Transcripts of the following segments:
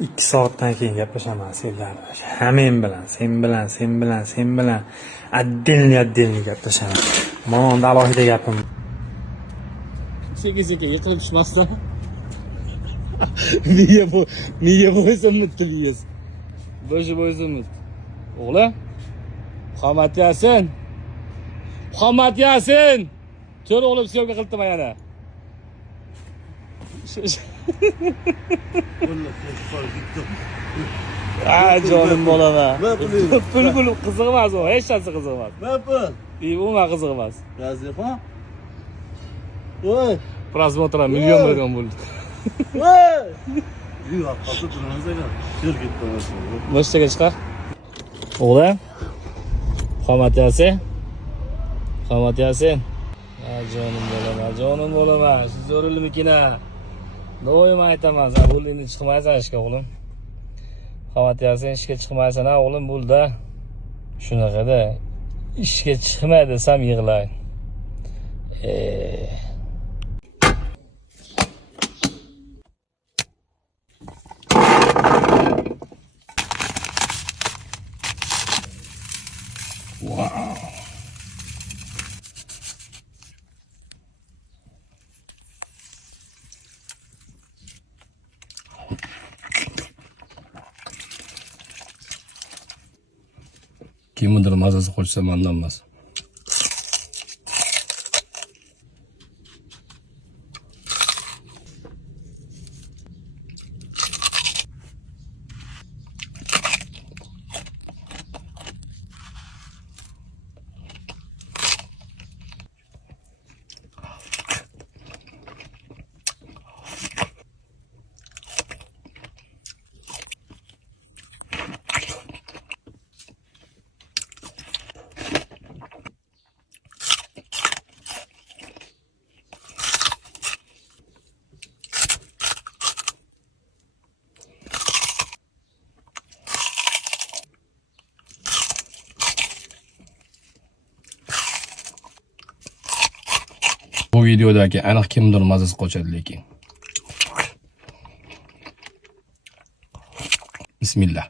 2 soatdan keyin gaplashaman senlar. Hamma bilan, sen bilan отдельно gaplashaman. Mana unda alohida gapim. Sekin yiqilib tushmasdan. Miya bo'lsa umidli yeysiz. Boshi bo'lsa umid. O'g'lim. Muhammad Yasin. To'r o'g'lim siyovga qiltma yana. Jonim bolaman. Pul qiziq emas u, hech narsa qiziq emas. Nima pul? Umuman qiziq emas. Razifon? Voy! Prosmotlar million bergan bo'ldi. Voy! Yo'q, qolsa turamiz ekan. Sher ketdi. Boshqa chiqar. O'g'lim. Muhammad Yasin. Jonim bolaman. Shu zo'rilmikina. Doim aytaman, rulingni chiqmaysan ishga o'g'lim. Muhammad Yasin ishga chiqmaysan, o'g'lim bo'ldi. Shunaqada ishga chiqmay desam yig'lay. Wow. Kimdir mazasi qo'shsa mendan emas. Bu videodagi aniq kimdir mazasi qochadi lekin. Bismillah.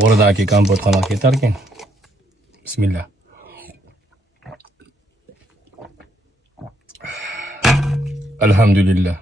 O'g'ridagi kompot qanaqa ketar ekan? Bismillah. Alhamdulillah.